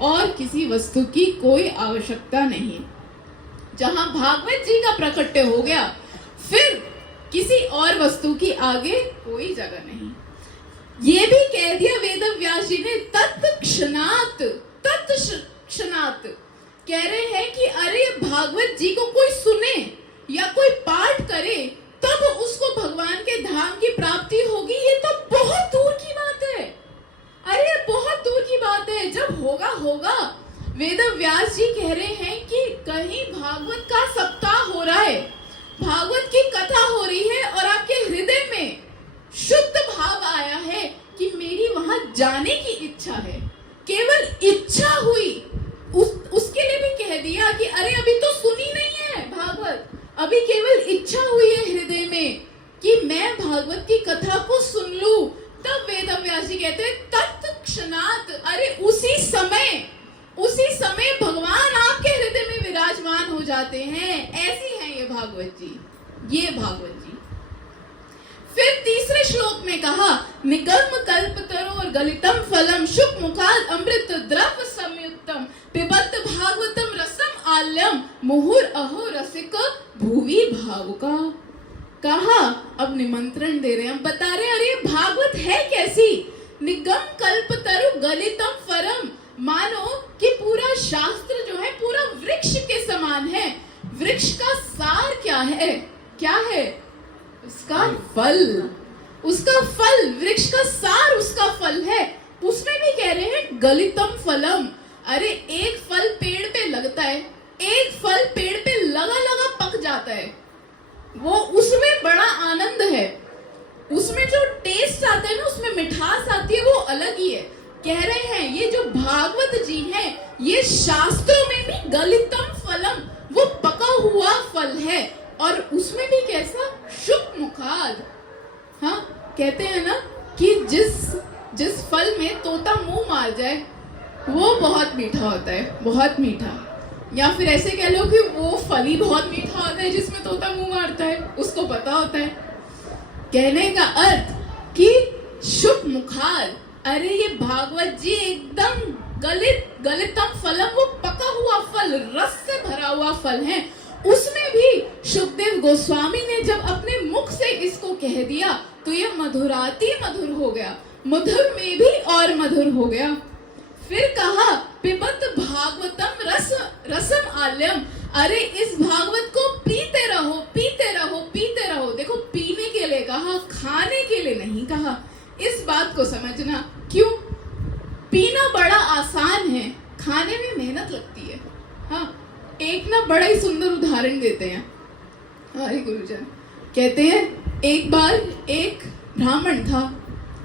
और किसी वस्तु की कोई आवश्यकता नहीं। जहां भागवत जी का प्रकट्य हो गया, फिर किसी और वस्तु की आगे कोई जगह नहीं। ये भी कह दिया वेद व्यास जी ने, तत्क्षणात, तत्क्षणात कह रहे हैं कि अरे भागवत जी को कोई सुने या कोई पाठ करे तब उसको भगवान के धाम की प्राप्ति होगी, ये तो बहुत दूर की बात है। अरे बहुत दूर की बात है, जब होगा होगा। वेद व्यास जी कह रहे हैं कि कहीं भागवत का सप्ताह हो रहा है, भागवत की कथा हो रही है और आपके हृदय में शुद्ध भाव आया है कि मेरी वहां जाने की इच्छा है, केवल इच्छा हुई, उसके लिए भी कह दिया कि अरे अभी तो सुनी नहीं है भागवत, अभी केवल इच्छा हुई है हृदय में कि मैं भागवत की कथा को सुन लूं, तब वेद व्यास जी कहते हैं तत्क्षणात, अरे उसी समय भगवान आपके हृदय में विराजमान हो जाते हैं। ऐसी है ये भागवत जी, ये भागवत जी। फिर तीसरे श्लोक में कहा, निगम कल्पतरो और गलितम फलम शुक मुखाद अमृत द्रव संयुक्तम पिबत भागवतम रसम आल्यम मुहुर अहो रसिक भुवि भावुका। कहा, अब निमंत्रण दे रहे हैं, हम बता रहे हैं अरे भागवत है कैसी। निगम कल्पतरु गलितम फलम, मानो कि पूरा शास्त्र जो है पूरा वृक्ष के समान है। वृक्ष का सार क्या है? क्या है? उसका फल, उसका फल, वृक्ष का सार उसका फल है। उसमें भी कह रहे हैं गलितम फलम, अरे एक फल पेड़ पे लगता है, एक फल पेड़ पे लगा लगा पक जाता है, वो उसमें बड़ा आनंद है, उसमें जो टेस्ट आता है ना, उसमें मिठास आती है, वो अलग ही है। कह रहे हैं ये जो भागवत जी है, ये शास्त्रों में भी गलितम फलम, वो पका हुआ फल है, और उसमें भी कैसा? शुक मुखाद। हाँ, कहते हैं ना कि जिस फल में तोता मुंह मार जाए वो बहुत मीठा होता है, बहुत मीठा। या फिर ऐसे कह लो कि वो फल ही बहुत मीठा होता है जिसमें तोता मुंह मारता है, उसको पता होता है। कहने का अर्थ कि शुक मुखाद, अरे ये भागवत जी एकदम गलितम फलम, वो पका हुआ फल, रस से भरा हुआ फल है। उसमें भी शुकदेव गोस्वामी ने जब अपने मुख से इसको कह दिया तो ये मधुराति मधुर हो गया, मधुर में भी और मधुर हो गया। फिर कहा, पिबत भागवतम रसम आल्यम, अरे इस भागवत को पीते रहो, पीते रहो, पीते रहो। देखो, पीने के लिए कहा, खाने के लिए नहीं कहा। इस बात को समझना। क्यों? पीना बड़ा आसान है, खाने में मेहनत लगती है। हाँ, एक ना बड़ा ही सुंदर उदाहरण देते हैं हमारे गुरुजन। कहते हैं एक बार एक ब्राह्मण था,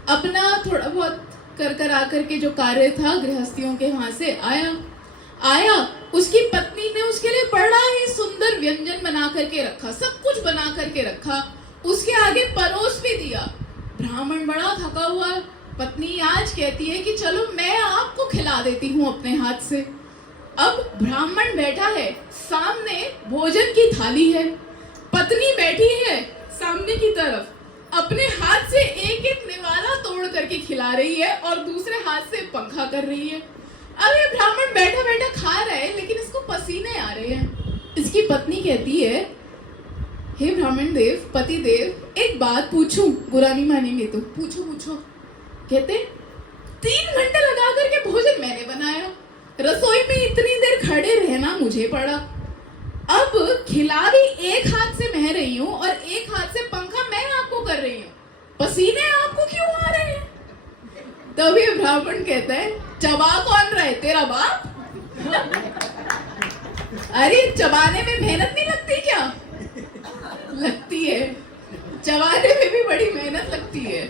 अपना थोड़ा बहुत कर आकर के जो कार्य था गृहस्थियों के वहां से आया, उसकी पत्नी ने उसके लिए बड़ा ही सुंदर व्यंजन बना करके रखा, सब कुछ बना करके रखा, उसके आगे परोस भी दिया। ब्राह्मण बड़ा थका हुआ, पत्नी आज कहती है कि चलो मैं आपको खिला देती हूँ अपने हाथ से। अब ब्राह्मण बैठा है, सामने भोजन की थाली है, पत्नी बैठी है सामने की तरफ, अपने हाथ से एक एक निवाला तोड़ करके खिला रही है और दूसरे हाथ से पंखा कर रही है। अब ये ब्राह्मण बैठा बैठा खा रहा है, लेकिन इसको पसीने आ रहे हैं। इसकी पत्नी कहती है, हे ब्राह्मण देव, पति देव, एक बात पूछूं, बुरा नहीं मानेंगे तो पूछो पूछो। कहते 3 घंटे लगा करके भोजन मैंने बनाया, रसोई में इतनी देर खड़े रहना मुझे पड़ा, अब खिला भी एक हाथ से मैं रही हूँ और एक हाथ से पंखा मैं आपको कर रही हूँ, पसीने आपको क्यों आ रहे हैं? तभी ब्राह्मण कहता है, चबा कौन रहे, तेरा बाप? अरे चबाने में मेहनत नहीं लगती क्या? लगती है, चबाने में भी बड़ी मेहनत लगती है।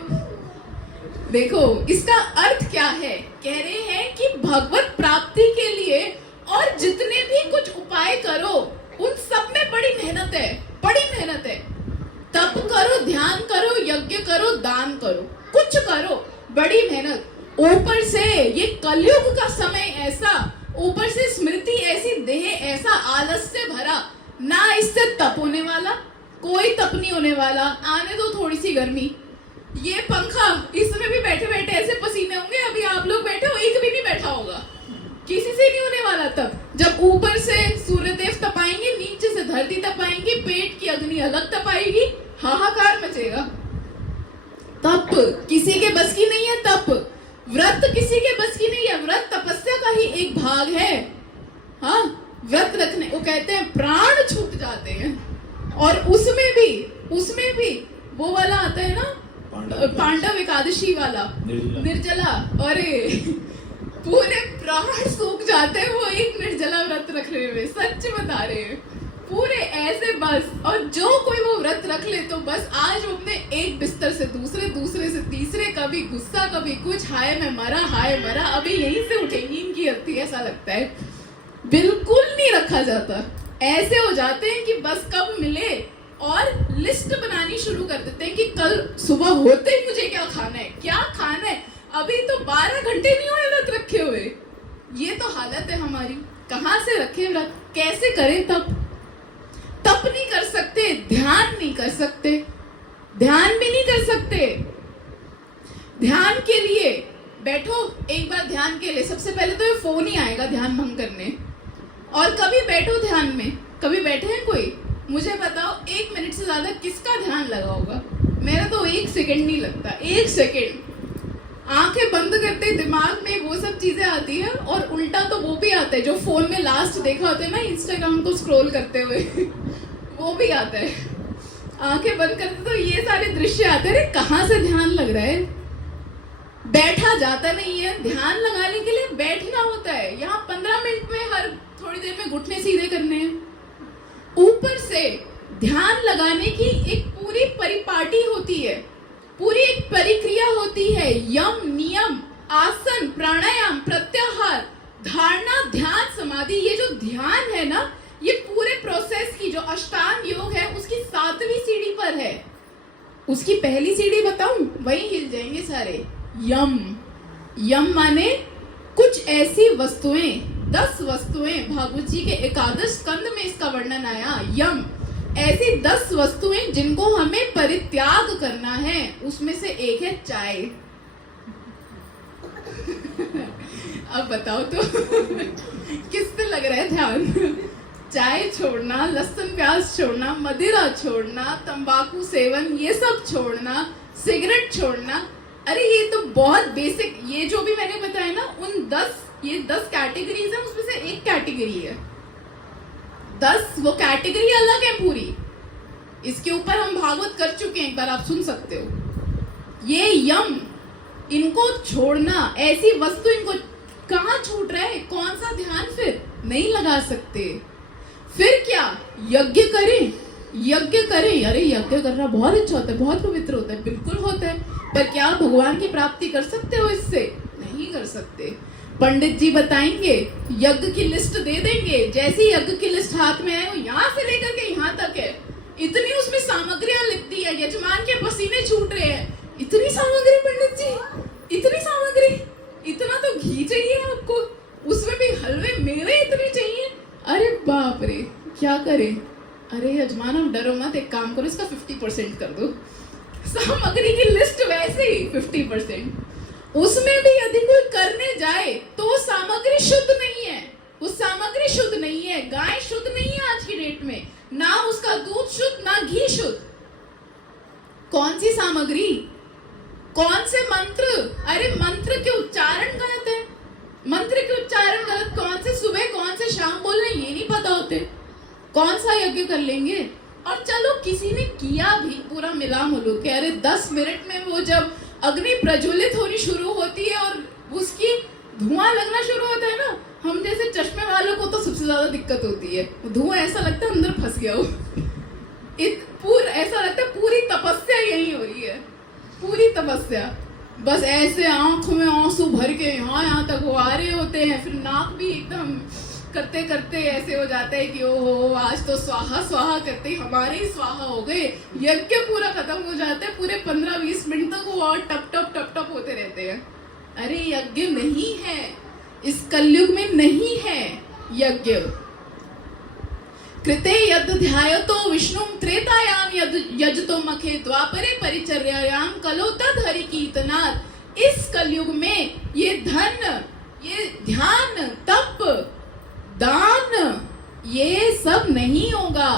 देखो, इसका अर्थ क्या है? कह रहे हैं कि भगवत प्राप्ति के लिए और जितने भी कुछ उपाय करो, उन सब में बड़ी मेहनत है, बड़ी मेहनत है। तप करो, ध्यान करो, यज्ञ करो, दान करो, कुछ करो, बड़ी मेहनत। ऊपर से ये कलयुग का समय ऐसा, ऊपर से स्मृति ऐसी, देह ऐसा आलस से भरा, ना इससे तप होने वाला, कोई तप नहीं होने वाला। आने दो थोड़ी सी गर्मी, ये पंखा, इसमें भी बैठे बैठे ऐसे पसीने होंगे। अभी आप लोग बैठे हो, एक भी नहीं बैठा होगा, तप, जब ऊपर से सूर्यदेव तपाएंगे, नीचे से धरती तपाएंगी, पेट की अग्नि अलग तपाएगी, हाहाकार मचेगा। तप किसी के बस की नहीं है। तप व्रत किसी के बस की नहीं है। व्रत तपस्या का ही एक भाग है। हाँ, व्रत रखने को कहते हैं प्राण छूट जाते हैं। और उसमें भी वो वाला आता है ना, पांडव एकादशी वाला, निर्जला। अरे पूरे प्राण सूख जाते हैं वो एक निर्जला व्रत रखने में, सच बता रहे हैं। पूरे ऐसे बस। और जो कोई वो व्रत रख ले तो बस आज वो अपने एक बिस्तर से दूसरे, दूसरे से तीसरे, कभी गुस्सा कभी कुछ, हाय मैं मरा, हाय मरा, अभी यहीं से उठेंगी इनकी अर्थी, ऐसा लगता है। बिल्कुल नहीं रखा जाता। ऐसे हो जाते हैं कि बस कब मिले और लिस्ट बनानी शुरू कर देते हैं कि कल सुबह होते ही मुझे क्या खाना है, क्या खाना है। अभी तो 12 घंटे नहीं हुए व्रत रखे हुए। ये तो हालत है हमारी। कहाँ से रखे व्रत, कैसे करें तप नहीं कर सकते, ध्यान नहीं कर सकते, ध्यान भी नहीं कर सकते। ध्यान के लिए बैठो, एक बार ध्यान के लिए सबसे पहले तो ये फोन ही आएगा ध्यान भंग करने। और कभी बैठो ध्यान में, कभी बैठे हैं कोई? मुझे बताओ 1 मिनट से ज्यादा किसका ध्यान लगा होगा? मेरा तो 1 सेकंड नहीं लगता। 1 सेकंड आंखें बंद करते दिमाग में वो सब चीजें आती है। और उल्टा तो वो भी आता है जो फोन में लास्ट देखा होता है ना, इंस्टाग्राम को स्क्रॉल करते हुए वो भी आता है। आंखें बंद करते तो ये सारे दृश्य आते हैं। कहाँ से ध्यान लग रहा है? बैठा जाता नहीं है। ध्यान लगाने के लिए बैठना होता है। यहाँ 15 मिनट में, हर थोड़ी देर में घुटने सीधे करने हैं। ऊपर से ध्यान लगाने की एक पूरी परिपाटी होती है, पूरी एक प्रक्रिया होती है। यम, नियम, आसन, प्राणायाम, प्रत्याहार, धारणा, ध्यान, समाधि। ये जो ध्यान है ना, ये पूरे प्रोसेस की जो अष्टांग योग है उसकी 7वीं सीढ़ी पर है। उसकी पहली सीढ़ी बताऊं, वही हिल जाएंगे सारे। यम। यम माने कुछ ऐसी वस्तुएं, 10 वस्तुएं। भागवत जी के एकादश स्कंद में इसका वर्णन आया। यम, ऐसी 10 वस्तुएं जिनको हमें परित्याग करना है। उसमें से एक है चाय। अब बताओ तो किस पे लग रहा है ध्यान? चाय छोड़ना, लहसुन प्याज छोड़ना, मदिरा छोड़ना, तंबाकू सेवन ये सब छोड़ना, सिगरेट छोड़ना। अरे ये तो बहुत बेसिक, ये जो भी मैंने बताया ना, उन 10 कैटेगरीज है, उसमें से एक कैटेगरी है। 10 वो कैटेगरी अलग है पूरी। इसके ऊपर हम भागवत कर चुके हैं, एक बार आप सुन सकते हो। ये यम, इनको छोड़ना, ऐसी वस्तु इनको कहाँ छूट रहा है? कौन सा ध्यान फिर नहीं लगा सकते? फिर क्या? यज्ञ करें, यज्ञ करें। अरे यज्ञ करना बहुत अच्छा होता है, बहुत पवित्र होता है, बिल्कुल होता है। पर क्या भगवान की प्राप्ति कर सकते हो इससे? नहीं कर सकते। पंडित जी बताएंगे, यज्ञ की लिस्ट दे देंगे। जैसी यज्ञ की लिस्ट हाथ में है, वो यहाँ से लेकर के यहाँ तक है। इतनी उसमें सामग्रियां लिख दी है, यजमान के पसीने छूट रहे हैं। इतनी सामग्री पंडित जी, इतनी सामग्री, इतना तो घी चाहिए आपको, उसमें भी हलवे मेवे इतने चाहिए। अरे बाप रे, क्या करें? अरे यजमान आप डरो मत, एक काम करो, इसका 50% कर दो। सामग्री की लिस्ट वैसे ही 50%। उसमें भी यदि कोई करने जाए तो वो सामग्री शुद्ध नहीं है। वो सामग्री शुद्ध नहीं है। गाय शुद्ध नहीं है आज की डेट में, ना उसका दूध शुद्ध, ना घी शुद्ध। कौन सी सामग्री, कौन से मंत्र? अरे मंत्र के उच्चारण गलत है, मंत्र के उच्चारण गलत। कौन से सुबह कौन से शाम बोलना ये नहीं पता होते। कौन सा यज्ञ कर लेंगे? और चलो किसी ने किया भी, पूरा मिला मुलू के, अरे 10 मिनट में वो जब अग्नि प्रज्वलित होनी शुरू होती है और उसकी धुआं लगना शुरू होता है ना, हम जैसे चश्मे वालों को तो सबसे ज्यादा दिक्कत होती है। धुआं ऐसा लगता है अंदर फंस गया हो। ऐसा लगता है पूरी तपस्या यही हो रही है, पूरी तपस्या। बस ऐसे आंख में आंसू भर के यहाँ तक वो आ रहे होते हैं। फिर नाक भी एकदम करते करते ऐसे हो जाता है कि ओहो आज तो स्वाहा स्वाहा करते ही हमारे ही स्वाहा हो गए। यज्ञ पूरा खत्म हो जाता है। पूरे 15-20 मिनट तक वो और टप टप टप टप होते रहते हैं। अरे यज्ञ नहीं है, इस कलयुग में नहीं है यज्ञ। कृते यद ध्यायतो विष्णुं त्रेतायाम यजतो मखे द्वापरे परिचर्यायाम कलो तद हरि कीर्तनात्। इस कलयुग में ये धन, ये ध्यान, तप सब नहीं होगा।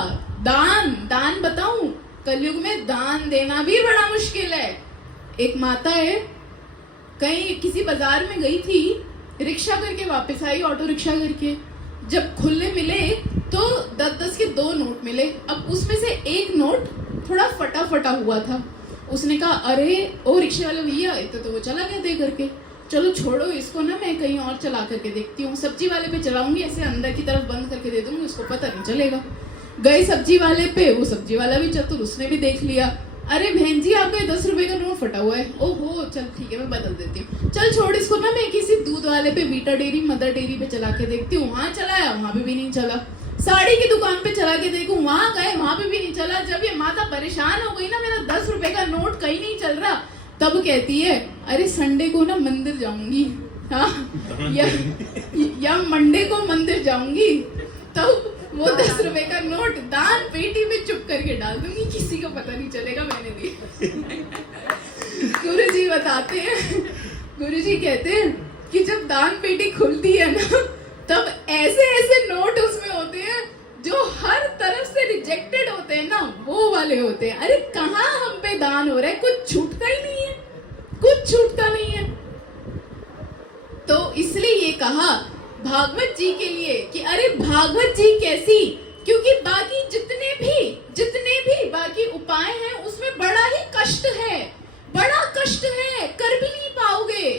दान बताऊं, कलयुग में दान देना भी बड़ा मुश्किल है। एक माता है, कहीं किसी बाजार में गई थी, रिक्शा करके वापस आई, ऑटो रिक्शा करके। जब खुले मिले तो 10-10 के 2 नोट मिले। अब उसमें से एक नोट थोड़ा फटा हुआ था। उसने कहा, अरे ओ रिक्शे वाले भैया, तो वो चला गया दे करके। चलो छोड़ो इसको ना, मैं कहीं और चला करके देखती हूँ, सब्जी वाले पे चलाऊंगी, ऐसे अंदर की तरफ बंद करके दे दूंगी, उसको पता नहीं चलेगा। गए सब्जी वाले पे, वो सब्जी वाला भी चतुर, उसने भी देख लिया। अरे बहन जी, आपका 10 रुपए का नोट फटा हुआ है। ओहो, चल ठीक है, मैं बदल देती हूँ। चल छोड़ इसको ना, मैं किसी दूध वाले पे, वीटा डेयरी, मदर डेयरी पे चला के देखती हूँ। वहां चलाया, वहां पे भी नहीं चला। साड़ी की दुकान पे चला के देखूं, वहां गए, वहां पे भी नहीं चला। जब ये माता परेशान हो गई ना, मेरा 10 रुपए का नोट कहीं नहीं चल रहा, तब कहती है, अरे संडे को ना मंदिर जाऊंगी, हाँ, या मंडे को मंदिर जाऊंगी, तब वो 10 रुपए का नोट दान पेटी में चुप करके डाल दूंगी, किसी को पता नहीं चलेगा मैंने दिया। गुरुजी बताते हैं, गुरुजी कहते हैं कि जब दान पेटी खुलती है ना, तब ऐसे ऐसे नोट उसमें होते हैं जो हर तरफ से रिजेक्टेड होते हैं ना, वो वाले होते हैं। अरे कहाँ हम पे दान हो रहा है, कुछ छूटता ही नहीं है, कुछ छूटता नहीं है। तो इसलिए ये कहा भागवत जी के लिए कि अरे भागवत जी कैसी, क्योंकि बाकी जितने भी बाकी उपाय हैं उसमें बड़ा ही कष्ट है, बड़ा कष्ट है, कर भी नहीं पाओगे।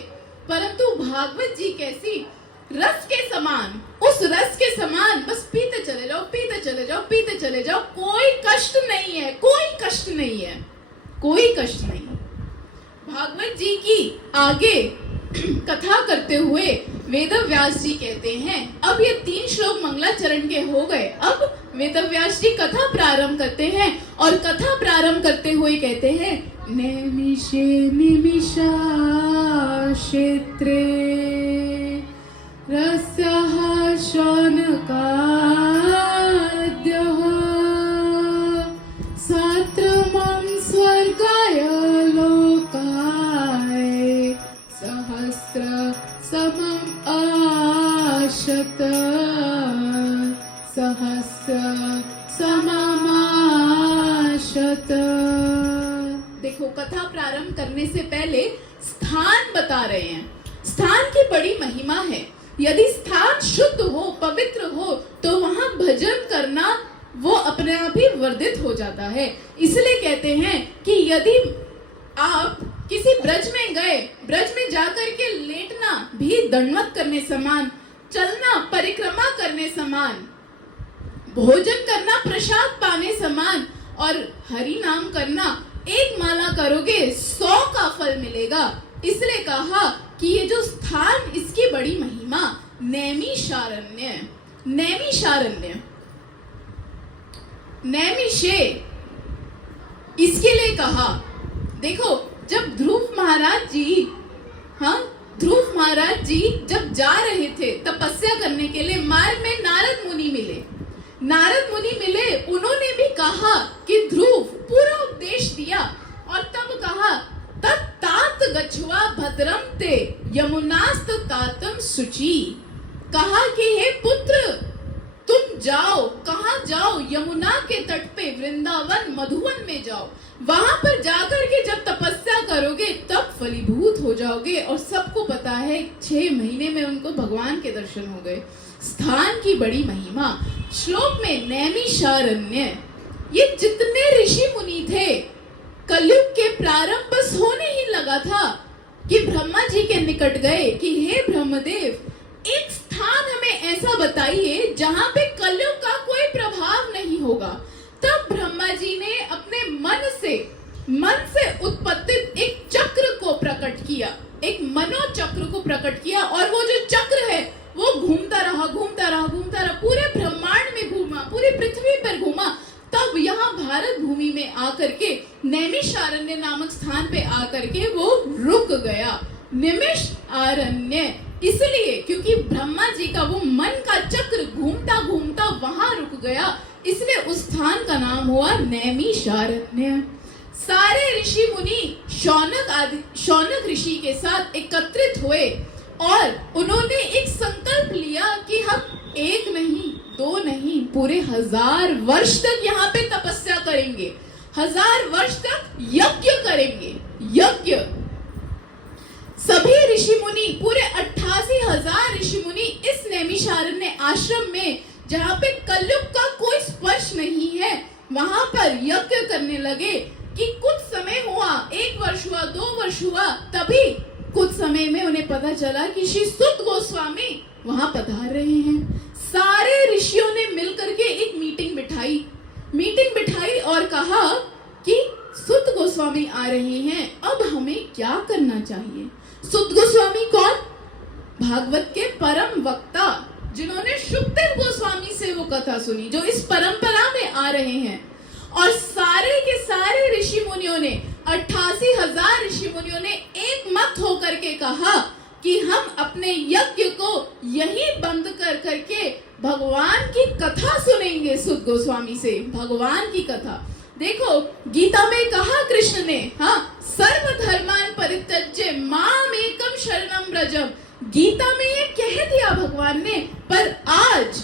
परंतु भागवत जी कैसी, रस के समान, उस रस के समान बस पीते चले जाओ, पीते चले जाओ, पीते चले जाओ, कोई कष्ट नहीं है, कोई कष्ट नहीं है, कोई कष्ट नहीं। भागवत जी की आगे कथा करते हुए वेदव्यास जी कहते हैं, अब ये 3 श्लोक मंगलाचरण के हो गए, अब वेदव्यास जी कथा प्रारंभ करते हैं और कथा प्रारंभ करते हुए कहते हैं, नैमिषे निमिषा क्षेत्रे रस्यः शौनकाद्यः सात्रमं स्वर्गाय लोकाय सहस्र समम् आशत सहस्र समम् आशत। देखो, कथा प्रारंभ करने से पहले स्थान बता रहे हैं। स्थान की बड़ी महिमा है। यदि स्थान शुद्ध हो, पवित्र हो, तो वहां भजन करना वो अपने आप ही वर्धित हो जाता है। इसलिए कहते हैं कि यदि आप किसी ब्रज में गए, ब्रज में जाकर के लेटना भी दंडवत करने समान, चलना परिक्रमा करने समान, भोजन करना प्रसाद पाने समान, और हरि नाम करना, एक माला करोगे 100 का फल मिलेगा। इसलिए कहा कि ये जो स्थान, इसकी बड़ी महिमा, नैमिषारण्य, नैमिषारण्य, नैमिषे, इसके लिए कहा। देखो, जब ध्रुव महाराज जी, हाँ, ध्रुव महाराज जी जब जा रहे थे तपस्या करने के लिए, मार्ग में नारद मुनि मिले। नारद मुनि मिले, उन्होंने भी कहा कि ध्रुव, पूरा उपदेश दिया, और तब कहा, तत्तात गच्छवा भद्रम ते यमुनास्त तातम शुचि। कहा कि हे पुत्र, तुम जाओ, कहाँ जाओ, यमुना के तट पे, वृंदावन मधुवन में जाओ। वहां पर जाकर के जब तपस्या करोगे तब फलीभूत हो जाओगे। और सबको पता है 6 महीने में उनको भगवान के दर्शन हो गए। स्थान की बड़ी महिमा। श्लोक में नैमिषारण्य, ये जितने ऋषि मुनि थे, कलयुग के प्रारंभ बस होने ही लगा था कि ब्रह्मा जी के निकट गए कि हे ब्रह्मदेव, एक स्थान हमें ऐसा बताइए जहां पे कलयुग का कोई प्रभाव नहीं होगा। तब ब्रह्मा जी ने अपने मन से उत्पत्तित एक चक्र को प्रकट किया, एक मनोचक्र को प्रकट किया, और वो जो चक्र है वो घूमता रहा, पूरे ब्रह्मांड में घूमा, पूरी पृथ्वी पर घूमा। तब यहाँ भारत भूमि में आकर के, नैमिषारण्य नामक स्थान पे आकर के वो रुक गया। निमिष आरण्य इसलिए क्योंकि ब्रह्मा जी का वो मन का चक्र घूमता घूमता वहां रुक गया, इसलिए उस स्थान का नाम हुआ नैमिषारण्य। सारे ऋषि मुनि शौनक ऋषि के साथ एकत्रित हुए और उन्होंने एक संकल्प लिया कि हम 1 नहीं, 2 नहीं, पूरे 1000 वर्ष तक यहाँ पे तपस्या करेंगे, 1000 वर्ष तक यज्ञ करेंगे। यज्ञ सभी ऋषि मुनि, पूरे 88,000 ऋषि मुनि इस नैमिषारण्य आश्रम में, जहाँ पे कलयुग का कोई स्पर्श नहीं है, वहां पर यज्ञ करने लगे। कि कुछ समय हुआ, 1 वर्ष हुआ, 2 वर्ष हुआ, तभी कुछ समय में उन्हें पता चला कि श्री सुत गोस्वामी वहां पधार रहे हैं। सारे ऋषियों ने मिलकर के एक मीटिंग बिठाई और कहा कि सुत गोस्वामी आ रहे हैं, अब हमें क्या करना चाहिए। सुत गोस्वामी कौन? भागवत के परम वक्ता, जिन्होंने शुकदेव गोस्वामी से वो कथा सुनी, जो इस परंपरा में आ रहे हैं। और सारे के सारे ऋषि मुनियों ने, 88,000 ऋषि मुनियों ने एक मत होकर के कहा कि हम अपने यज्ञ को यही बंद कर करके भगवान की कथा सुनेंगे सुत गोस्वामी से। भगवान की कथा देखो, गीता में कहा कृष्ण ने, हाँ, सर्वधर्मान परित्यज्य माम एकम शरणम व्रजम। गीता में ये कह दिया भगवान ने, पर आज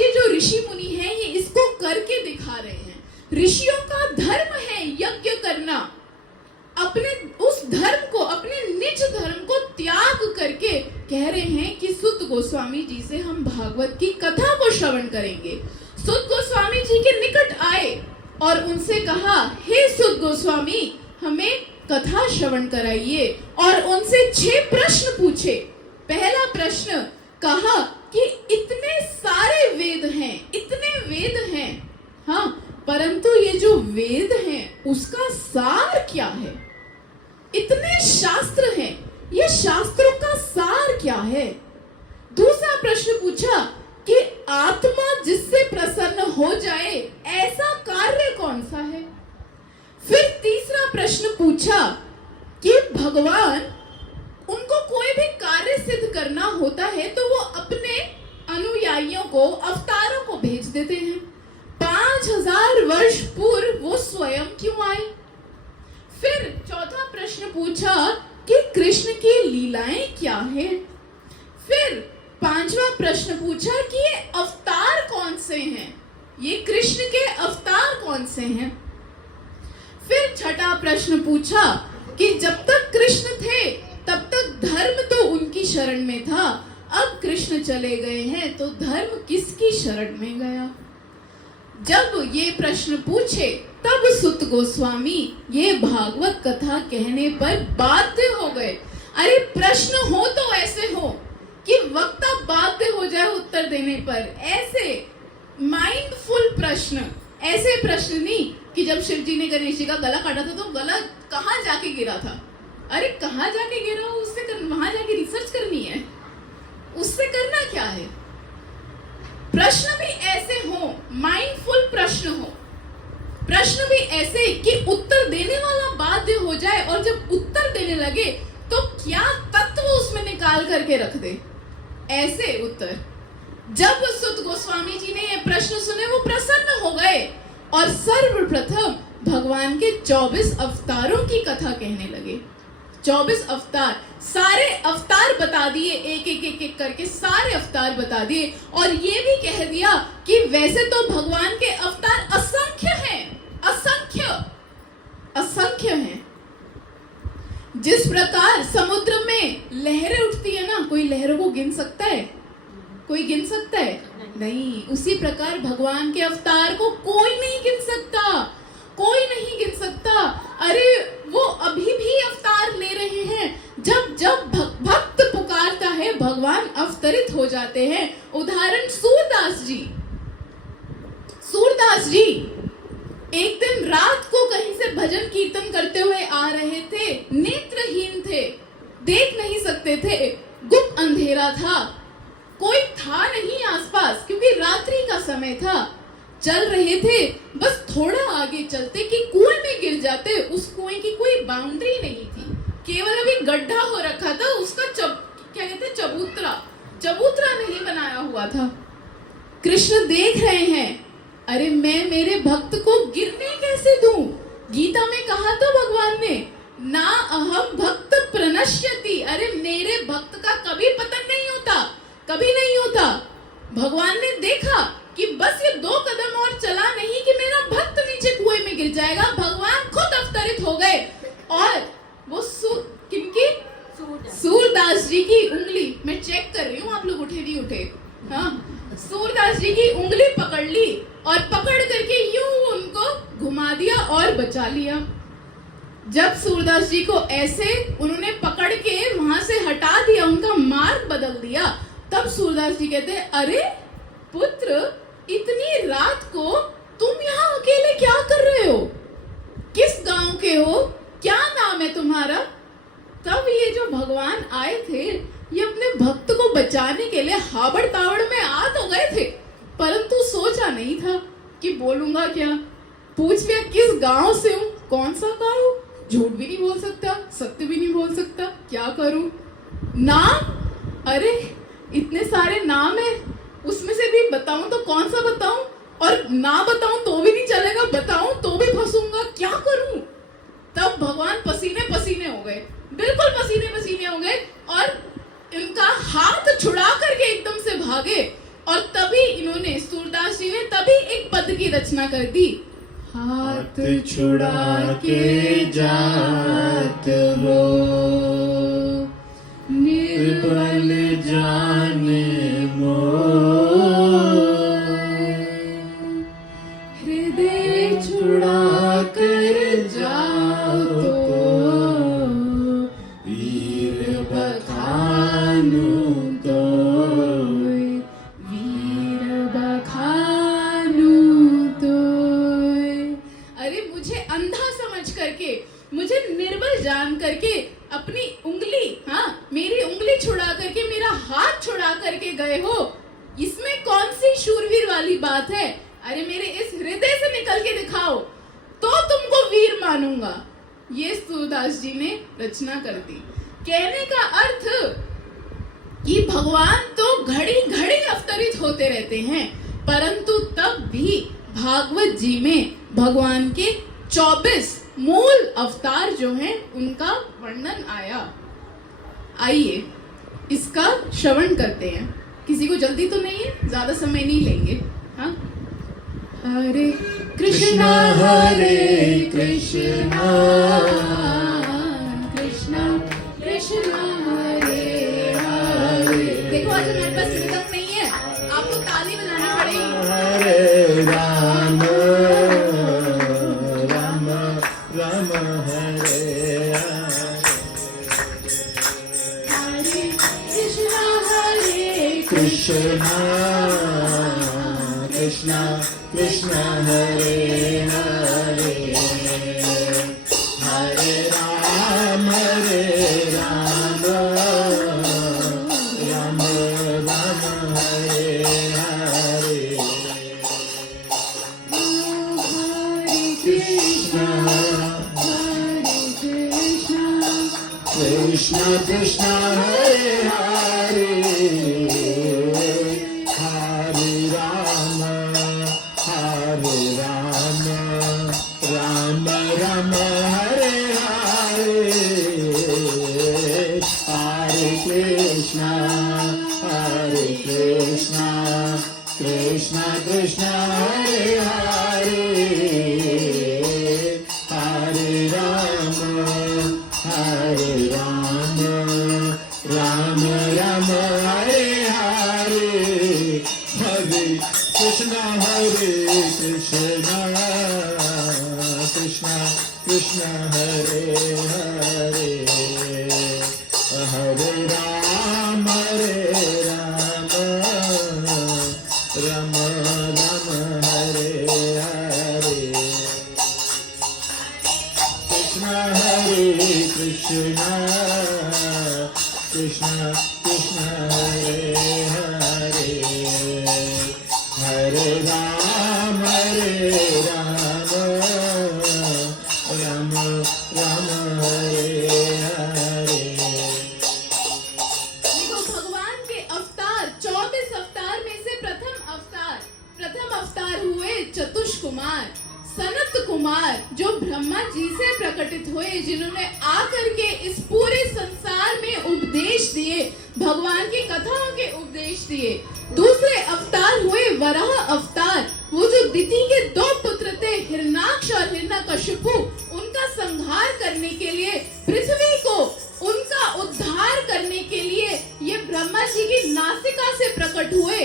ये जो ऋषि मुनि हैं, ये इसको करके दिखा रहे हैं। ऋषियों का धर्म है यज्ञ करना। अपने उस धर्म को, अपने निज धर्म को त्याग करके कह रहे हैं कि सुत गोस्वामी जी से हम भागवत की कथा को श्रवण करेंगे। सुत गोस्वामी जी के निकट आए और उनसे कहा, हे सुत गोस्वामी, हमें कथा श्रवण कराइए। और उनसे 6 प्रश्न पूछे। पहला प्रश्न कहा कि इतने सारे वेद हैं, हाँ, परंतु ये जो वेद हैं उसका सार क्या है? इतने शास्त्र हैं, ये शास्त्रों का सार क्या है? दूसरा प्रश्न पूछा कि आत्मा जिससे प्रसन्न हो जाए ऐसा कार्य कौन सा है? फिर तीसरा प्रश्न पूछा कि भगवान, उनको कोई भी कार्य सिद्ध करना होता है तो वो अपने अनुयायियों को, अवतारों को भेज देते हैं। 5000 वर्ष पूर्व वो स्वयं क्यों आए? फिर चौथा प्रश्न पूछा कि कृष्ण की लीलाएं क्या है? फिर 5वां प्रश्न पूछा कि ये अवतार कौन से हैं? ये कृष्ण के अवतार कौन से हैं? फिर छठा प्रश्न पूछा कि जब तक कृष्ण थे तब तक धर्म तो उनकी शरण में था, अब कृष्ण चले गए हैं तो धर्म किसकी शरण में गया? जब ये प्रश्न पूछे तब सुत गोस्वामी ये भागवत कथा कहने पर बाध्य हो गए। अरे प्रश्न हो तो ऐसे हो कि वक्ता बाध्य हो जाए उत्तर देने पर। ऐसे माइंडफुल प्रश्न, ऐसे प्रश्न नहीं कि जब शिव जी ने गणेश जी का गला काटा था तो गला कहाँ जाके गिरा था। अरे कहाँ जाके गिरा, उससे वहां जाके रिसर्च करनी है, उससे करना क्या है। प्रश्न भी ऐसे हो, माइंडफुल प्रश्न हो, प्रश्न भी ऐसे कि उत्तर देने वाला बाध्य हो जाए, और जब उत्तर देने लगे तो क्या तत्व उसमें निकाल करके रख दे, ऐसे उत्तर। जब सुत गोस्वामी जी ने ये प्रश्न सुने वो प्रसन्न हो गए और सर्वप्रथम भगवान के 24 अवतारों की कथा कहने लगे। 24 अवतार, सारे अवतार बता दिए, एक करके सारे अवतार बता दिए। और ये भी कह दिया कि वैसे तो भगवान के अवतार असंख्य हैं, असंख्य हैं। जिस प्रकार समुद्र में लहरें उठती है ना, कोई लहरों को गिन सकता है? कोई गिन सकता है? नहीं। उसी प्रकार भगवान के अवतार को कोई नहीं गिन सकता, कोई नहीं गिन सकता। अरे वो अभी भी अवतार ले रहे हैं। जब जब भक्त पुकारता है भगवान अवतरित हो जाते हैं। उदाहरण सूरदास जी एक दिन रात को कहीं से भजन कीर्तन करते हुए आ रहे थे, नेत्रहीन थे, देख नहीं सकते थे, गुप्त अंधेरा था, कोई था नहीं आसपास क्योंकि रात्रि का समय था। चल रहे थे, बस थोड़ा आगे चलते कि कुएं में गिर जाते। उस कुएं की कोई बाउंड्री नहीं थी, केवल अभी गड्ढा हो रखा था, उसका क्या कहते, चबूतरा नहीं बनाया हुआ था। कृष्ण देख रहे हैं, अरे मैं मेरे भक्त को गिरने कैसे दूं? गीता में कहा तो भगवान ने, ना अहम भक्त प्रणश्यति, अरे मेरे भक्त का कभी पतन नहीं होता, कभी नहीं होता। भगवान ने देखा कि बस ये 2 कदम और चला नहीं कि मेरा भक्त नीचे कुएं में गिर जाएगा, भगवान खुद अवतरित हो गए और वो किनकी, सूरदास जी की उंगली, मैं चेक कर रही हूँ आप लोग उठे नहीं उठे, हाँ, सूरदास जी की उंगली पकड़ ली और पकड़ करके यूं उनको घुमा दिया और बचा लिया। जब सूरदास जी को ऐसे उन्होंने पकड़ के वहां से हटा दिया, उनका मार्ग बदल दिया, तब सूरदास जी कहते, अरे पुत्र, इतनी रात को तुम यहाँ अकेले क्या कर रहे हो? किस गांव के हो? क्या नाम है तुम्हारा? तब ये जो भगवान आए थे, ये अपने भक्त को बचाने के लिए हाबड़ ताबड़ में आ तो गए थे, परंतु सोचा नहीं था कि बोलूंगा क्या। पूछ लिया किस गांव से हूँ, कौन सा गांव, झूठ भी नहीं बोल सकता, सत्य भी नहीं बोल सकता, क्या करूं। नाम, अरे इतने सारे नाम है, उसमें से भी बताऊं तो कौन सा बताऊं, और ना बताऊं तो भी नहीं चलेगा, बताऊं तो भी फंसूंगा, क्या करूं। तब भगवान पसीने पसीने हो गए, बिल्कुल पसीने पसीने हो गए, और इनका हाथ छुड़ा करके एकदम से भागे। और तभी इन्होंने, सूरदास जी ने तभी एक पद की रचना कर दी, हाथ छुड़ा के जात हो, निर्बल जाने मोह, हृदय छुड़ा कर जाओ तो, वीर बखानु तो, वीर बखानु तो। अरे मुझे अंधा समझ करके, मुझे निर्बल जान करके अपनी उंगली, हाँ, मेरी उंगली छुड़ा करके, मेरा हाथ छुड़ा करके गए हो, इसमें कौन सी शूरवीर वाली बात है? अरे मेरे इस हृदय से निकल के दिखाओ तो तुमको वीर मानूंगा। ये सूरदास जी ने रचना कर दी। कहने का अर्थ कि भगवान तो घड़ी घड़ी अवतरित होते रहते हैं, परंतु तब भी भागवत जी में भगवान के 24 मूल अवतार जो हैं उनका वर्णन आया। आइए इसका श्रवण करते हैं। किसी को जल्दी तो नहीं है, ज्यादा समय नहीं लेंगे। हाँ, हरे कृष्णा हरे कृष्णा, कृष्णा कृष्णा हरे हरे। देखो आज हमारे पास रिदम नहीं है, आपको ताली बजानी पड़ेगी। हरे राम राम राम हरे हरे, हरे कृष्णा कृष्णा कृष्णा हरे हरे, हरे राम राम राम हरे हरे, हरे कृष्णा कृष्णा कृष्णा हरे हरे, राम राम हरे हरे, हरे कृष्णा कृष्णा कृष्णा हरे हरे, हरे राम राम राम हरे हरे, हरे कृष्णा कृष्णा कृष्णा हरे हरे, हरे राम राम राम हरे हरे, कृष्णा कृष्णा कृष्णा हरे हरे, हरे राम राम राम हरे हरे। देखो भगवान के अवतार 24 अवतार में से प्रथम अवतार हुए चतुष्कुमार, सनत कुमार, जो ब्रह्मा जी से प्रकटित हुए, जिन्होंने आकर के इस पूरे संसार में उपदेश दिए, भगवान की कथाओं के उपदेश दिए। दूसरे अवतार हुए वराह अवतार, वो जो दिति के 2 पुत्र थे, हिरण्याक्ष और हिरण्यकशिपु, उनका संहार करने के लिए, पृथ्वी को उनका उद्धार करने के लिए ये ब्रह्मा जी की नासिका से प्रकट हुए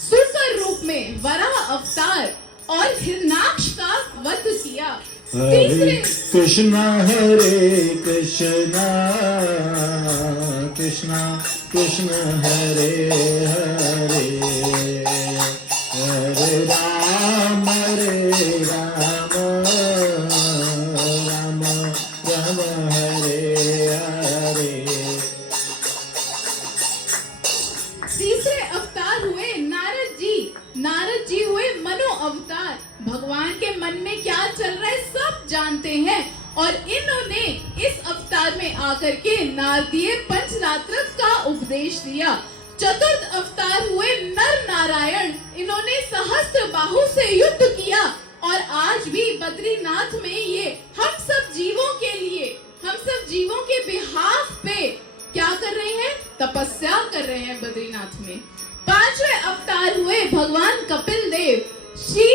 सुकर रूप में वराह अवतार और हिरण्याक्ष का वध किया। हरे कृष्णा कृष्णा कृष्ण हरे हरे, हरे राम राम राम हरे हरे। तीसरे अवतार हुए नारद जी। नारद जी हुए मनो अवतार। भगवान के मन में क्या चल रहा है सब जानते हैं, और इन्होंने इस अवतार में आकर के नारदीय पंचरात्र का उपदेश दिया। चतुर्थ अवतार हुए नर नारायण। इन्होंने सहस्त्र बाहु से युद्ध किया, और आज भी बद्रीनाथ में ये हम सब जीवों के लिए, हम सब जीवों के बिहाफ पे क्या कर रहे हैं? तपस्या कर रहे हैं बद्रीनाथ में। पांचवें अवतार हुए भगवान कपिल देव। श्री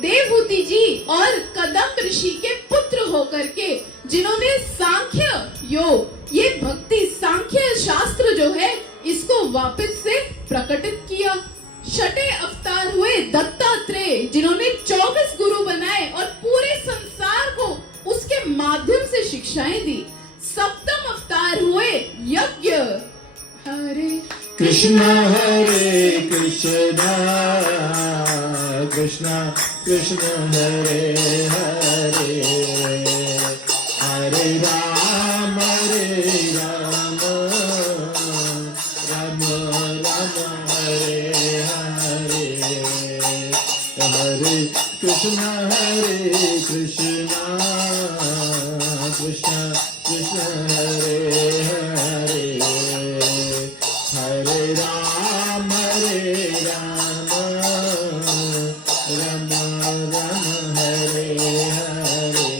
देवहूति जी और कदम्ब ऋषि के पुत्र होकर के, जिन्होंने सांख्य योग, ये भक्ति सांख्य शास्त्र जो है, इसको वापस से प्रकटित किया। छठे अवतार हुए दत्तात्रेय, जिन्होंने 24 गुरु बनाए और पूरे संसार को उसके माध्यम से शिक्षाएं दी। सप्तम अवतार हुए यज्ञ। हरे कृष्णा हरे कृष्णा कृष्णा कृष्ण हरे हरे, हरे राम राम राम हरे हरे, हरे कृष्णा कृष्णा कृष्ण हरे हरे, हरे राम राम राम हरे हरे।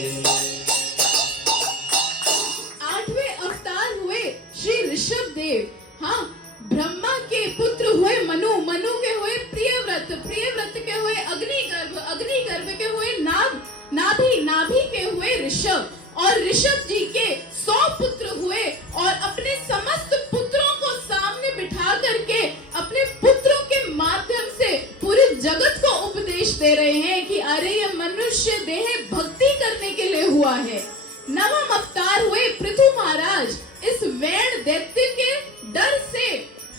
आठवें अवतार हुए श्री ऋषभ देव। हाँ, ब्रह्मा के पुत्र हुए मनु, मनु के हुए प्रियव्रत, प्रियव्रत के हुए अग्निगर्भ, अग्निगर्भ के हुए नाभ, नाभि, नाभि के हुए ऋषभ, और ऋषभ जी के 100 पुत्र हुए, और अपने समस्त पुत्रों को सामने बिठा करके अपने पुत्रों के माध्यम से पूरे जगत को उपदेश दे रहे हैं कि अरे ये मनुष्य देह भक्ति करने के लिए हुआ है। नवम अवतार हुए पृथु महाराज। इस वैण दैत्य के डर से,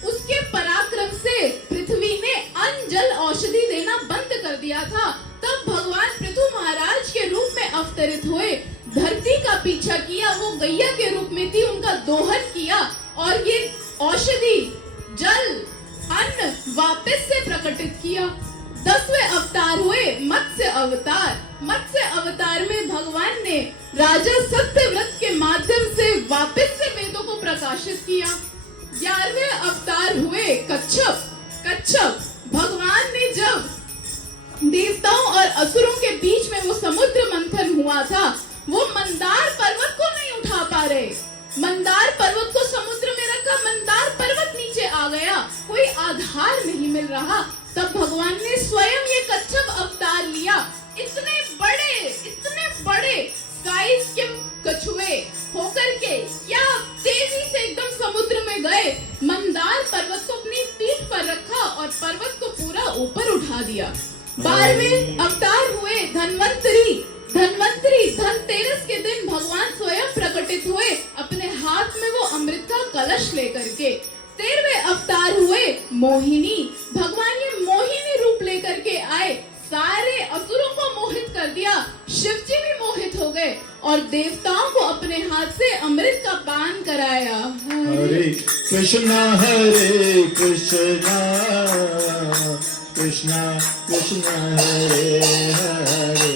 उसके पराक्रम से पृथ्वी ने अन्न जल औषधि देना बंद कर दिया था। तब भगवान पृथु महाराज के रूप में अवतरित हुए, धरती का पीछा किया। वो गैया के रूप में थी, उनका दोहन किया, और ये औषधि जल अन्न वापस से प्रकटित किया। 10वें अवतार हुए मत्स्य अवतार। मत्स्य अवतार में भगवान ने राजा सत्यव्रत के माध्यम से वापस से वेदों को प्रकाशित किया। 11वें अवतार हुए कच्छप। कच्छप भगवान ने जब देवताओं और असुरों के बीच में वो समुद्र मंथन हुआ था, वो मंदार पर्वत को नहीं उठा पा रहे। मंदार पर्वत को समुद्र में रखा, मंदार पर्वत नीचे आ गया, कोई आधार नहीं मिल रहा। तब भगवान ने स्वयं ये कच्छप अवतार लिया। इतने बड़े साइज के कछुए होकर के क्या तेजी से एकदम समुद्र में गए, मंदार पर्वत को अपनी पीठ पर रखा और पर्वत को पूरा ऊपर उठा दिया। 12वें अवतार हुए धन्वंतरी। धन्वंतरी धनतेरस के दिन भगवान स्वयं प्रकटित हुए, अपने हाथ में वो अमृत का कलश लेकर के। 13वें अवतार हुए मोहिनी। भगवान ये मोहिनी रूप लेकर के आए, सारे असुरों को मोहित कर दिया। शिव जी भी मोहित हो गए और देवताओं को अपने हाथ से अमृत का पान कराया। हरे कृष्णा कृष्णा कृष्णा हरे हरे,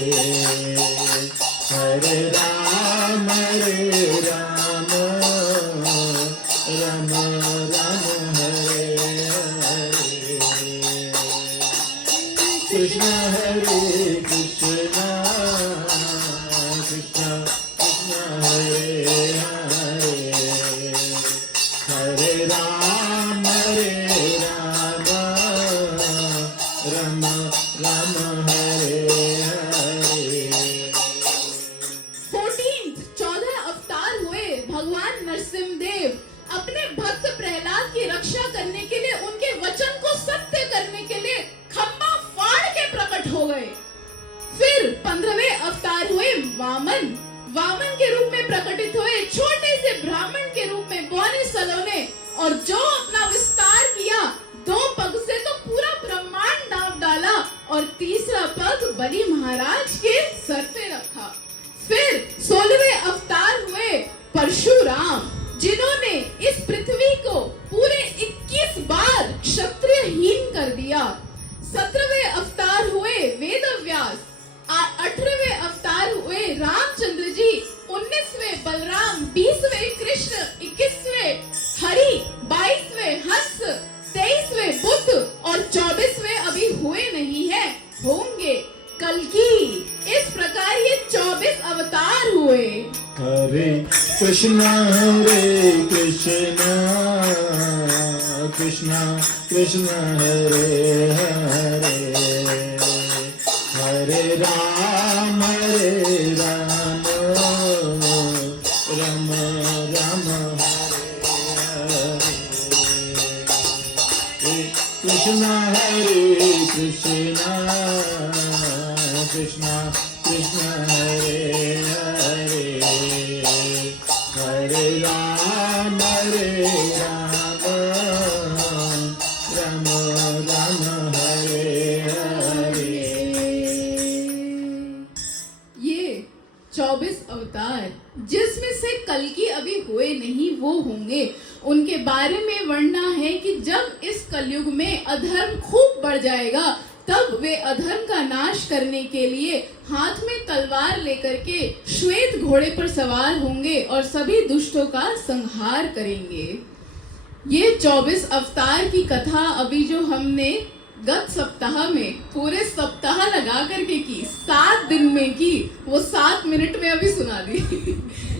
हरे राम राम राम हरे हरे, कृष्णा कृष्णा कृष्णा हरे हरे, हरे राम राम राम राम हरे हरे 14 अवतार हुए भगवान नरसिंह देव अपने भक्त प्रहलाद की रक्षा करने के लिए, उनके वचन को सत्य करने के लिए खंबा फाड़ के प्रकट हो गए। फिर 15वें अवतार हुए वामन के रूप में प्रकटित हुए, छोटे से ब्राह्मण के रूप में बौने सलोने, और जो अपना विस्तार किया 2 पग से तो पूरा ब्रह्मांड नाप डाला, और तीसरा पग बलि महाराज के सर पे रखा। फिर 16वें अवतार हुए परशुराम, जिन्होंने इस पृथ्वी को पूरे 21 बार क्षत्रियहीन कर दिया। 17वें अवतार हुए वेदव्यास, 18वें अवतार हुए रामचंद्र जी, 19वें बलराम, 20वें कृष्ण, 21वें हरि, 22वें हंस, 23वें बुद्ध और 24वें अभी हुए नहीं है, होंगे कल्कि। इस प्रकार ये 24 अवतार हुए। हरे कृष्णा कृष्णा कृष्णा हरे हरे हरे राम राम राम हरे कृष्णा कृष्णा कृष्णा हरे हरे हरे राम राम राम हरे हरे। ये 24 अवतार, जिसमें से कल्कि अभी हुए नहीं वो होंगे। उनके बारे में वर्णना है कि जब इस कलयुग में अधर्म खूब बढ़ जाएगा, तब वे अधर्म का नाश करने के लिए हाथ में तलवार लेकर के श्वेत घोड़े पर सवार होंगे और सभी दुष्टों का संहार करेंगे। ये 24 अवतार की कथा अभी जो हमने गत सप्ताह में पूरे सप्ताह लगा करके की, 7 दिन में की, वो 7 मिनट में अभी सुना दी।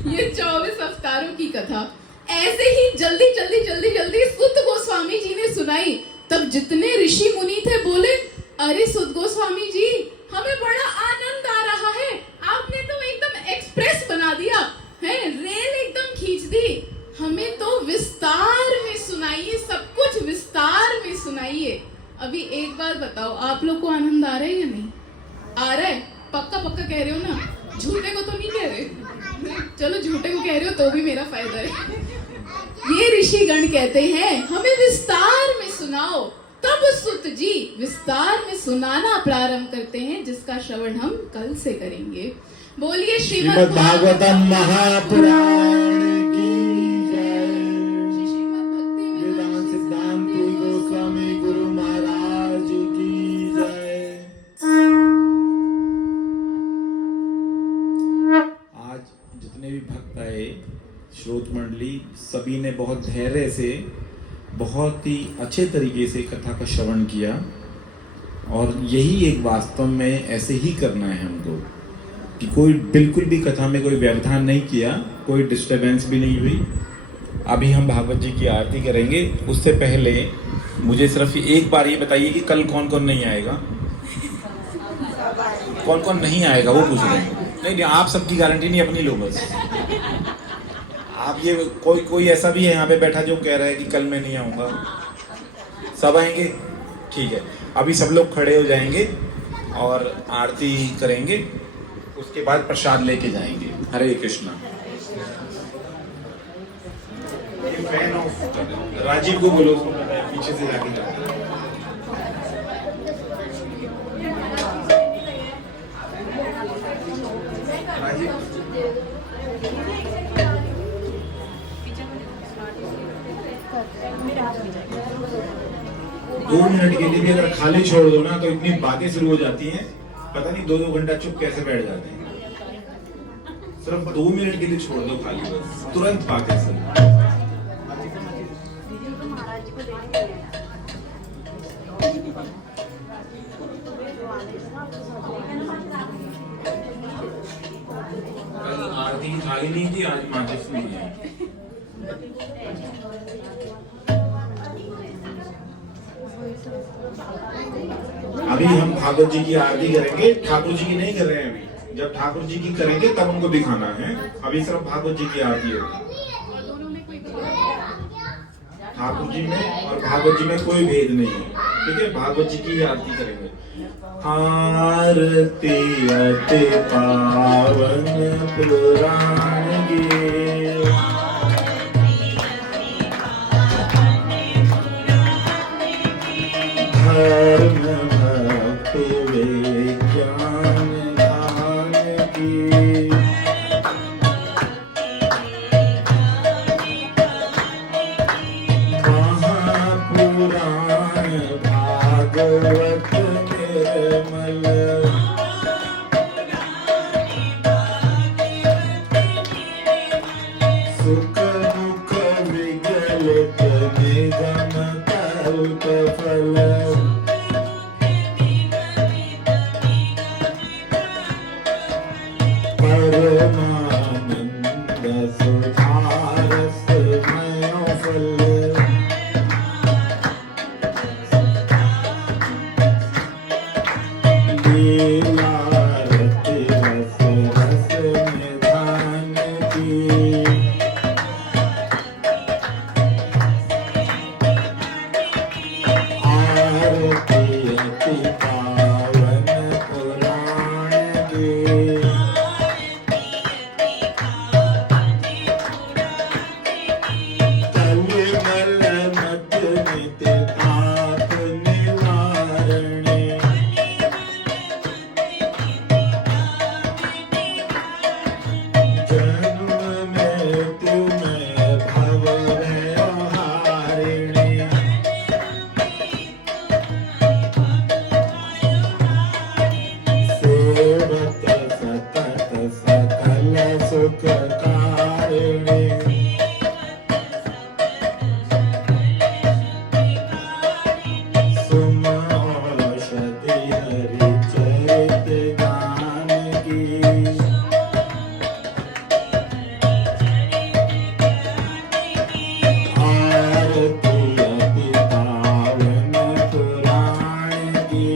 ये 24 अवतारों की कथा ऐसे ही जल्दी जल्दी जल्दी जल्दी सुत गोस्वामी जी ने सुनाई। तब जितने ऋषि मुनि थे बोले, अरे सुत गोस्वामी जी, हमें बड़ा आनंद आ रहा है, आपने तो एकदम एक्सप्रेस बना दिया है, रेल एकदम खींच दी, हमें तो विस्तार में सुनाइए, सब कुछ विस्तार में सुनाइए। अभी एक बार बताओ, आप लोग को आनंद आ रहा है या नहीं आ रहा है? पक्का पक्का कह रहे हो ना? झूठे को तो नहीं कह रहे? चलो झूठे को कह रहे हो तो भी मेरा फायदा है। ये ऋषिगण कहते हैं हमें विस्तार में सुनाओ। तब सुत जी विस्तार में सुनाना प्रारंभ करते हैं, जिसका श्रवण हम कल से करेंगे। बोलिए श्रीमद् भागवतम महापुराण की जय। वेदांत सिद्धांत गोस्वामी गुरु महाराज की जय। आज जितने भी भक्त आए, श्रोत मंडली, सभी ने बहुत धैर्य से, बहुत ही अच्छे तरीके से कथा का श्रवण किया, और यही एक वास्तव में ऐसे ही करना है हमको, कि कोई बिल्कुल भी कथा में कोई व्यवधान नहीं किया, कोई डिस्टरबेंस भी नहीं हुई। अभी हम भागवत जी की आरती करेंगे, उससे पहले मुझे सिर्फ एक बार ये बताइए कि कल कौन कौन नहीं आएगा, कौन कौन नहीं आएगा वो पूछ रहे हैं। नहीं, आप सबकी गारंटी नहीं, अपनी लो बस। आप ये कोई ऐसा भी है यहाँ पे बैठा जो कह रहा है कि कल मैं नहीं आऊँगा? सब आएंगे? ठीक है, अभी सब लोग खड़े हो जाएंगे और आरती करेंगे, उसके बाद प्रसाद लेके जाएंगे। हरे कृष्णा। फैन ऑफ राजीव को बोलो, पीछे से जाके। राजीव 2 मिनट के लिए भी अगर खाली छोड़ दो ना, तो इतनी बातें शुरू हो जाती हैं, पता नहीं 2-2 घंटा चुप कैसे बैठ जाते हैं। सिर्फ 2 मिनट के लिए छोड़ दो खाली, बस तुरंत बातें शुरू। आरती खाली नहीं थी, आज माचिस नहीं है। अभी हम भागवत जी की आरती करेंगे, ठाकुर जी की नहीं कर रहे हैं अभी। जब ठाकुर जी की करेंगे तब उनको दिखाना है, अभी सिर्फ भागवत जी की आरती होगी। ठाकुर जी में और भागवत जी में कोई भेद नहीं है, ठीक है। भागवत जी की आरती करेंगे। आरती अति पावन पुराण गे, धर्म भक्ति विज्ञान ध्यान की, महापुराण भागवत निर्मल, सुख दुख विगलित निगम कल्प फल, परमानंद सुधारस मयो फल, लीला रति रस रस निधान की, आरती अति पावन पुराण गे, तलमल मत नित ताप निवारणे, जन्म मृत्यु में भव भय हारिणे, सेवक सतत सकल सुख कारिणे, सुम औषधि हरि चरित गान की, आरती अति पावन पुराण की,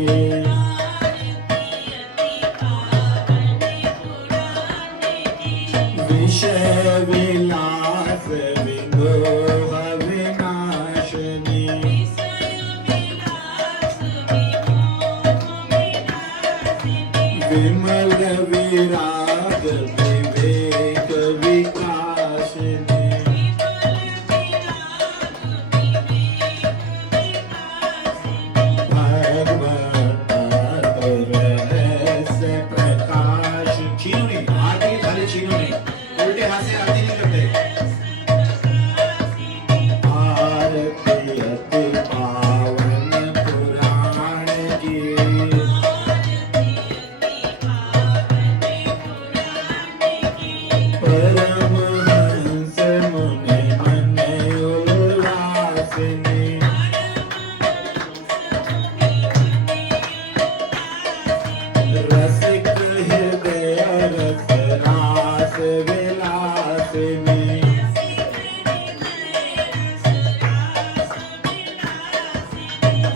विषय विलास विमोह विनाशिनी, विमल विराग विवेक विकासिनी, भगवत रहस्य प्रकाश। छीनो नहीं, आरती खाली छीनो नहीं, उल्टे हाथ से आरती नहीं करते। आरती अति पावन पुराण की, परमहंस मुनि मन उल्लासिनी, रसिक हृदय रस रास विलासिनी,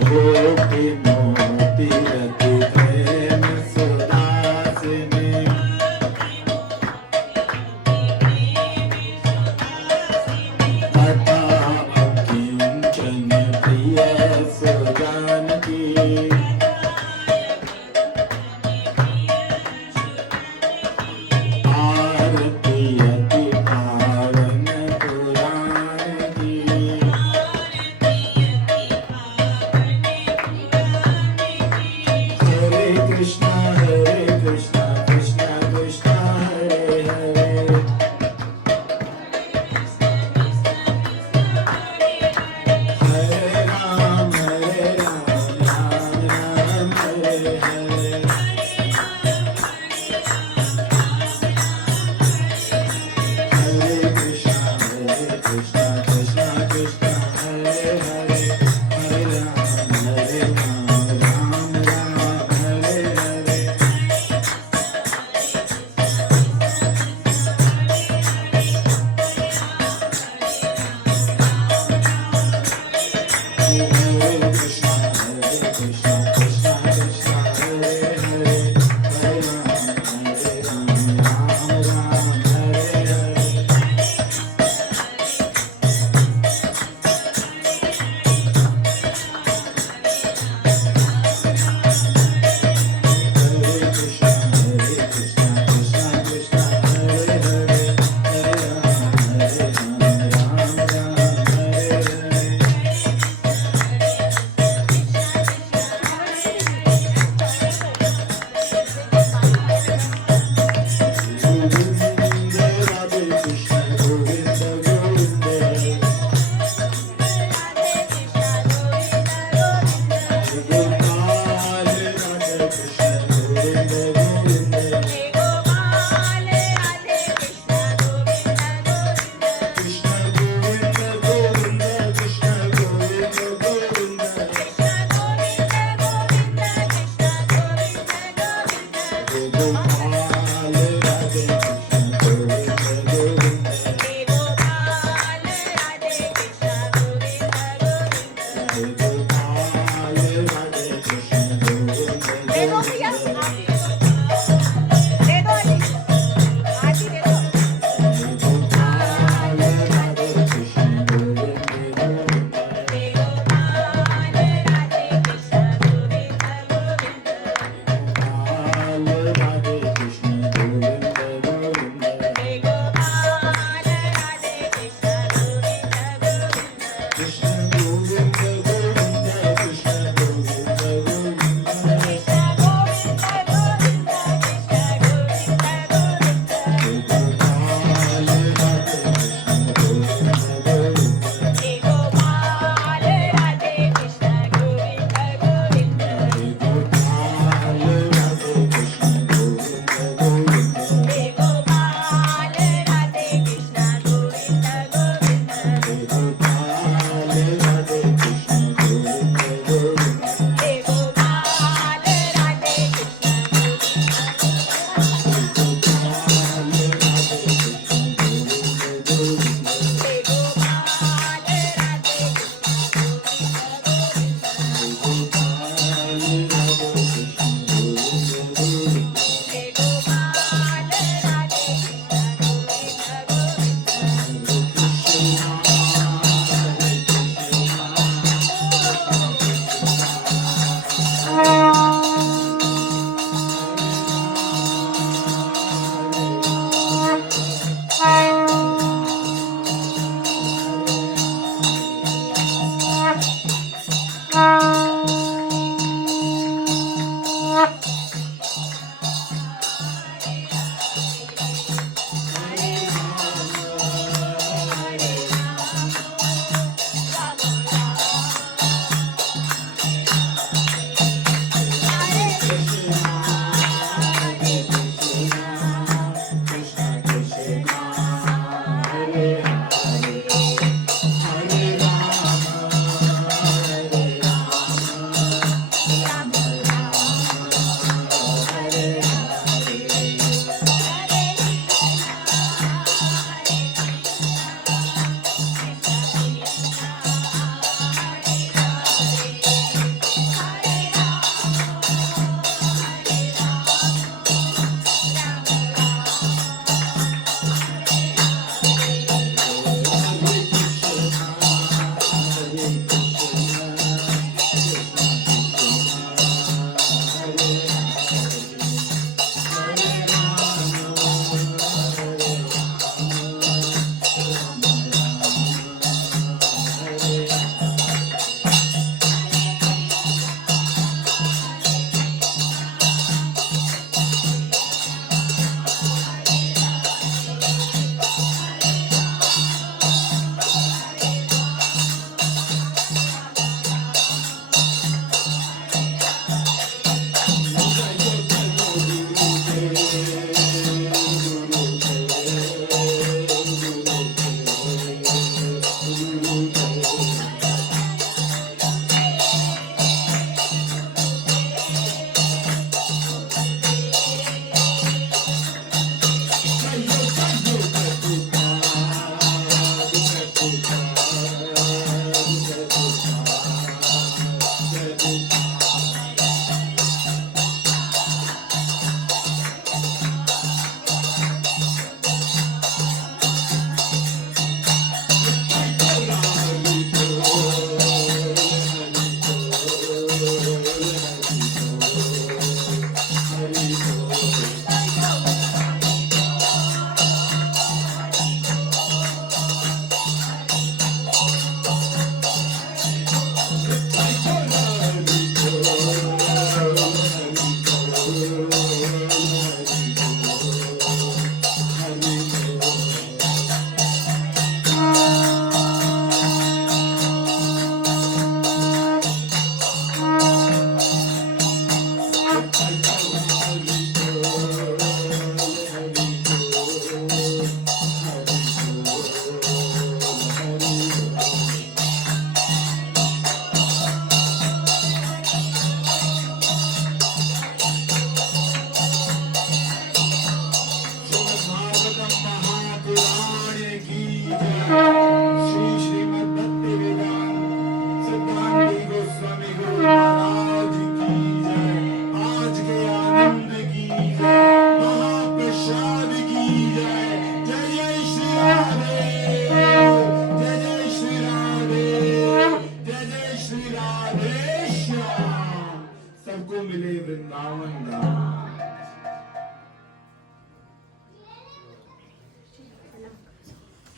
गोपी मोती रति प्रेम सुदासिनी, तथा अकिंचन प्रिय सुजानकी, आरती अति पावन पुराण की, हरे कृष्णा कृष्णा कृष्णा हरे हरे, हरे राम राम राम हरे हरे, हरे कृष्णा कृष्णा कृष्णा हरे हरे, हरे राम राम राम हरे हरे,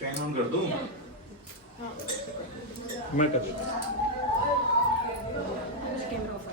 फैन ऑन कर दूं? मैं कर देता हूँ। Camera off